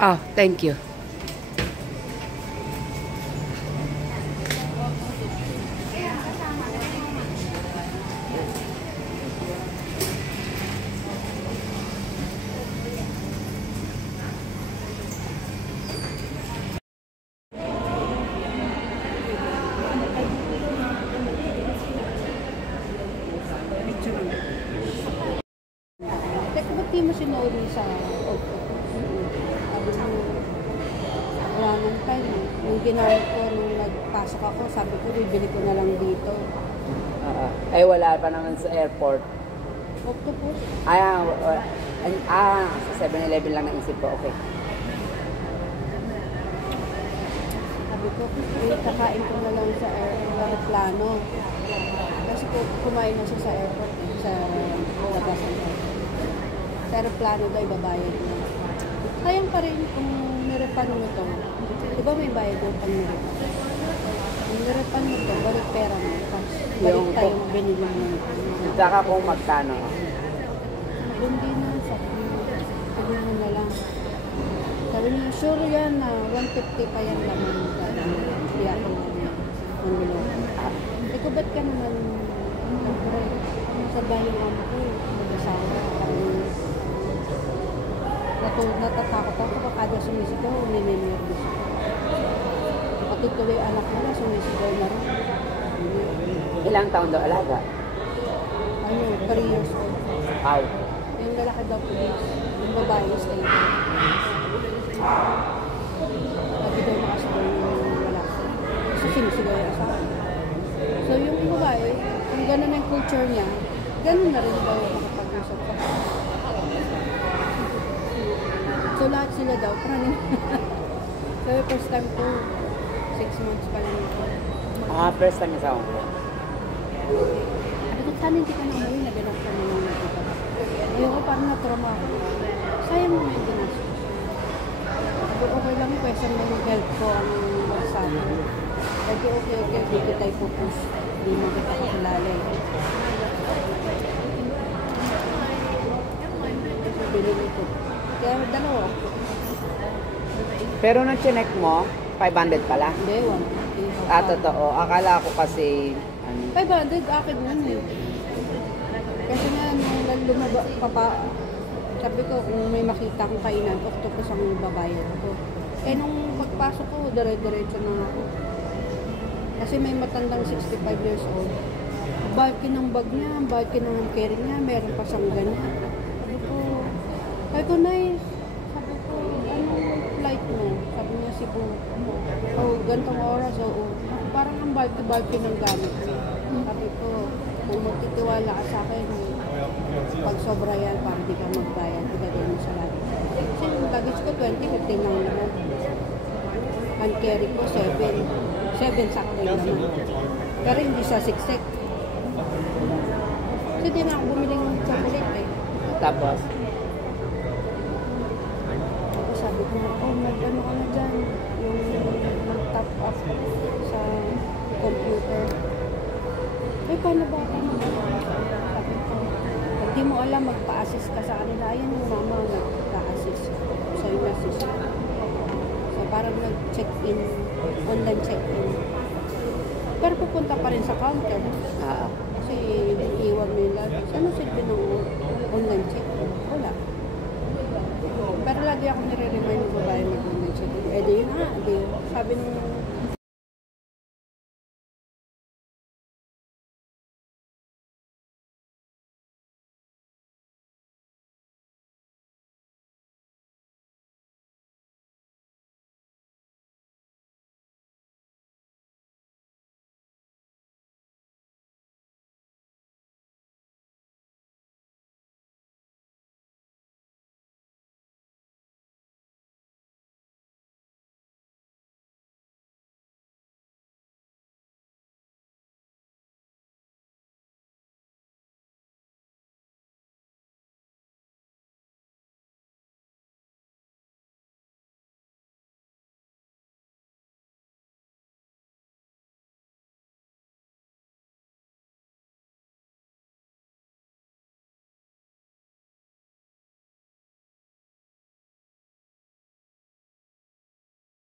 Oh, thank you. Teka, ba't di mo sinuli sa octopus? Sabi mo, wala nang time. Yung ginamit ko nung nagpasok ako, sabi ko, bibili ko na lang dito. Ay, wala pa naman sa airport. Octopus? Sa 7-Eleven lang naisip ko. Okay. Sabi ko, kakain ko na lang sa aeroplano. Kasi kumain na siya sa airport, sa labasan ko. Sa aeroplano daw, ibabayad na. Sayang pa rin kung nirepan mo ito. Di ba may bayad yung pang nirepan? Kung nirepan mo ito, balik pera mo. Balik tayo binili mo. Saka kung magkano. Hindi na, sabi mo na lang. Sabi niya, sure yan na 150 pa yan laman. Hindi ako mangulo. Ikaw, ba't ka naman sabay yung amo ko, mag-asawa, natatakot ako kapag kada sumisigaw, nininervous ako. Patutuloy anak mo na, sumisigaw na rin. Ilang taon daw alaga? 3 years old. Wow. Yung lalaki daw police, yung babae stay there. Pati daw makasigaw yung lalaki. Kasi sinisigaw yung asawa. So yung babae, kung gano'n yung culture niya, gano'n na rin daw makapag-usap sa So lahat sila daw, praning. So first time ko, 6 months pa lang ito. First time sa Hong Kong. Sabi ko, sana hindi ka na umuwi, naganap ka naman nakita. Ayoko, parang na-trauma ako. Sayang mo yung ginastos. Sabi ko, okay lang, question na yung health ko ang magsabi. Sabi okay, dito tayo pupush. Hindi mo kita kakilala eh. So, binili ko. Kaya dalawa. Pero nung chinek mo, 500 pala? Hindi, 150. Totoo. Akala ko kasi... 500 akin nun eh. Kasi nga, nung lumaba, sabi ko, kung may makita akong kainan, octopus ang babayad ko. Eh, nung pagpasok ko, dire-diretso na ako. Kasi may matandang 65 years old. Bulky ng bag niya, bulky ng carry niya, meron pa siyang ganyan. Sabi ko, nice. Sabi ko, anong flight mo? Sabi niya, Cebu. Oh, gantong oras, oo. Parang ang bulky ng gamit. Sabi ko, kung magtitiwala ka sa akin, pag sobra yan, para di ka magbayad, ibigay mo sa lagi. Kasi yung luggage ko, 20, 15 lang naman. Ang carry ko, 7 sakto naman. Pero hindi siya siksik. Kasi di na ako bumili ng chocolate eh. Tapos? Sabi ko, mag-ano ka na dyan, yung mag-top up sa computer. Eh, paano ba ako? Sabi ko, pag di mo alam, magpa-assist ka sa kanila. Ayan yung mama nagpa-assist. So, yung assist. So, parang nag-check-in, online check-in. Pero pupunta pa rin sa counter. Kasi iwan nila. Ano silbi ng online check-in? Wala. Pero lagi ako nire-remind ng babae mag-online check-in. Eh, di yun nga. Sabi ng